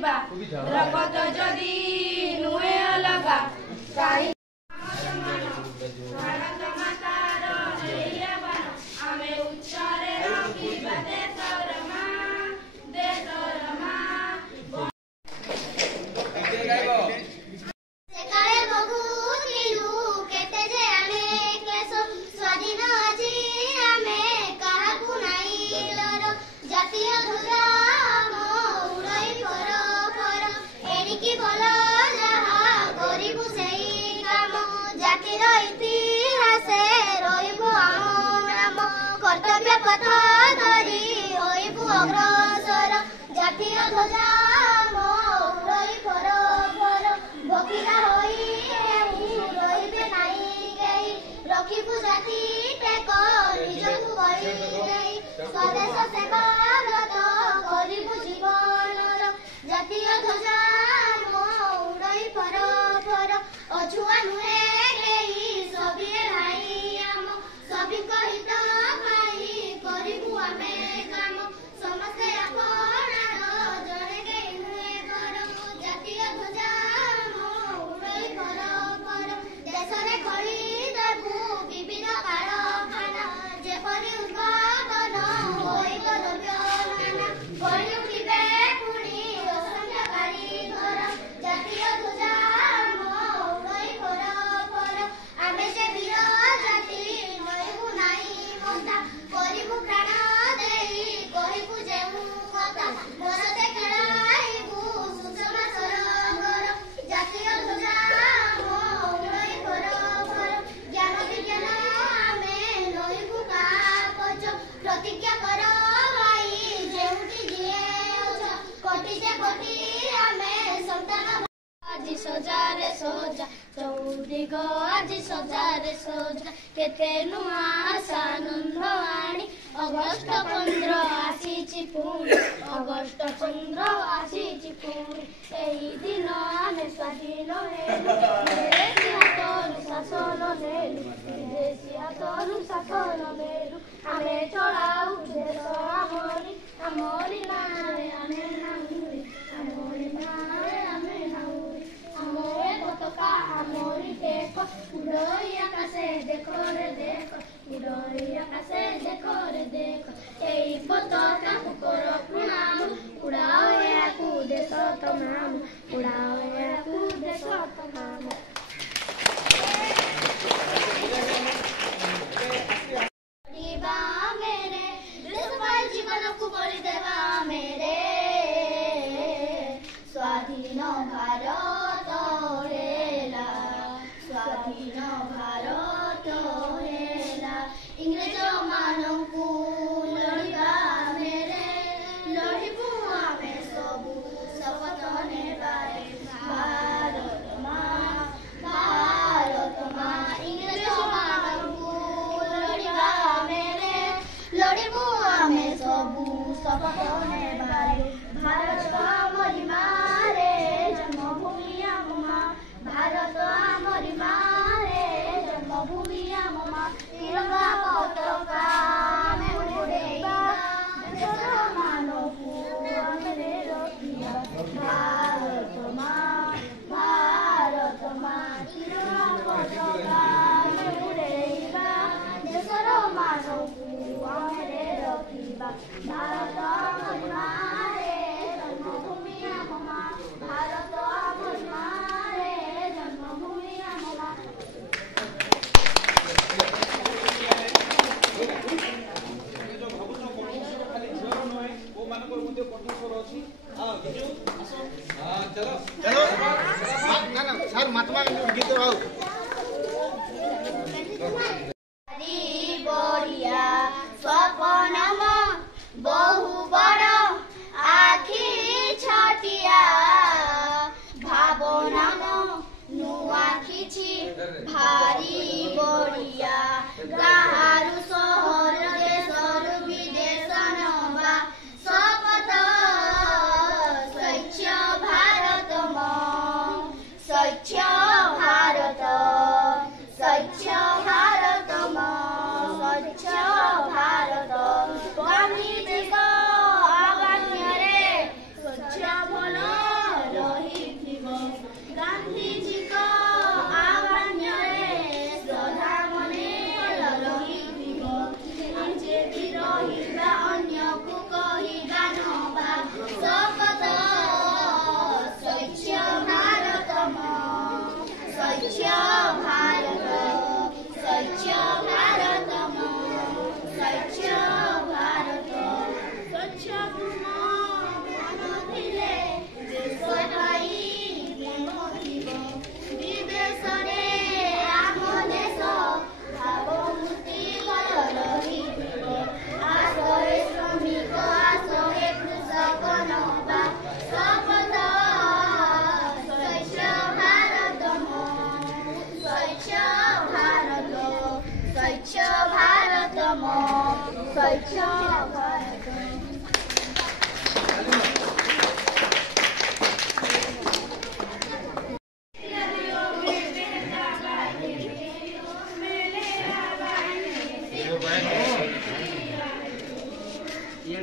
ଯିବା ରଗତ ଯଦି ନୁହେଁ ଅଲଗା କାହିଁ ଭାରତ ମାତାର ଏହି ଆହ୍ୱାନ ଆମେ ଉଚ୍ଚରେ ରଖିବା ଦେଶର ମା कर्तव्य पथ धरी होइबु अग्रसर जातीय ध्वजा उड़ई फर फर भकिला होई रहिबे नाई केही रखिबु जाति टेक निजकु बई देई स्वदेश सेवा व्रत करिबु जीवनर जातीय ध्वजा उड़ई फर फर अछुआ नुहे केही सबिए भाई आम सभी कहित समस्ते जड़े गई नुहे कर जातीय ध्वजा उड़ई फर फर देश में खड़ी देबू विविध कारखाना जेपरी उद्भावन होइब द्रव्यमाना गढ़ी उठिबे पुणी असंख्य कारीगर जातीय ध्वजा उड़ई फर फर आमे जे वीर जाति नइबू नाई ममता करिबू प्राण भरते खेलाइबू सुषमा सरगर जातीय ध्वजा उड़ई फर फर ज्ञान विज्ञान आमे लइबू कागज प्रतिज्ञा कर भाई जेउटी जिए कोटि जे कोटि आमे संतान आज सजारे सजा चौदिग आज सजारे सजा केते नुआ आनंद आनी अगस्ट 15 आसीची पुणी अगस्ट 15 आसीची पुणी एही दिन आमे स्वाधीन हेलु विदेशी हातरू शासन नेलु विदेशी हातरू शासन नेलु आमे चलाऊ देश आमरी नारे आमे नाउरी आमरी नारे आमे नाउरी आमरे पताका आमरी टेक उड़ई आकाशे देखो रे देखो उड़ई आकाशे देखो रे देखो एई पताका कर प्रणाम उड़ाओ याकू देश तमाम उड़ाओ याकू देश तमाम दीवा मेरे देश भाई जीवन को बलि देवा मेरे स्वाधीन भारत हेला स्वाधीन भारत हेला इंग्रेज मानकू लड़िबा मेरे लड़िबू आमे सबू शपथ नेबारे भारत माँ इंग्रेज मानकू लड़िबा मेरे लड़िबू आमे सबू शपथ नेबारे भारत आमरी मारे जन्मभूमि आम माँ भारत आमरी मारे जन्मभूमि आम माँ तिरंगा पताका आमे उड़ेइबा देश मानकू आमे रखिबा भारत माँ तिरंगा पताका आमे उड़ेइबा देशर मानकू आमे रखिबा भारत आमरी मारे जन्मभूमि आम माँ भारत आमरी मारे जन्मभूमि आम माँ चलो ना सर महात्मा गीत गाओ बढ़िया स्वप्न बहु बड़ आखि छटिया भावना नुआ किछि भारी बढ़िया गाहारु सहर देशर विदेश नवा शपथ स्वच्छ भारत स्वच्छ भारत ये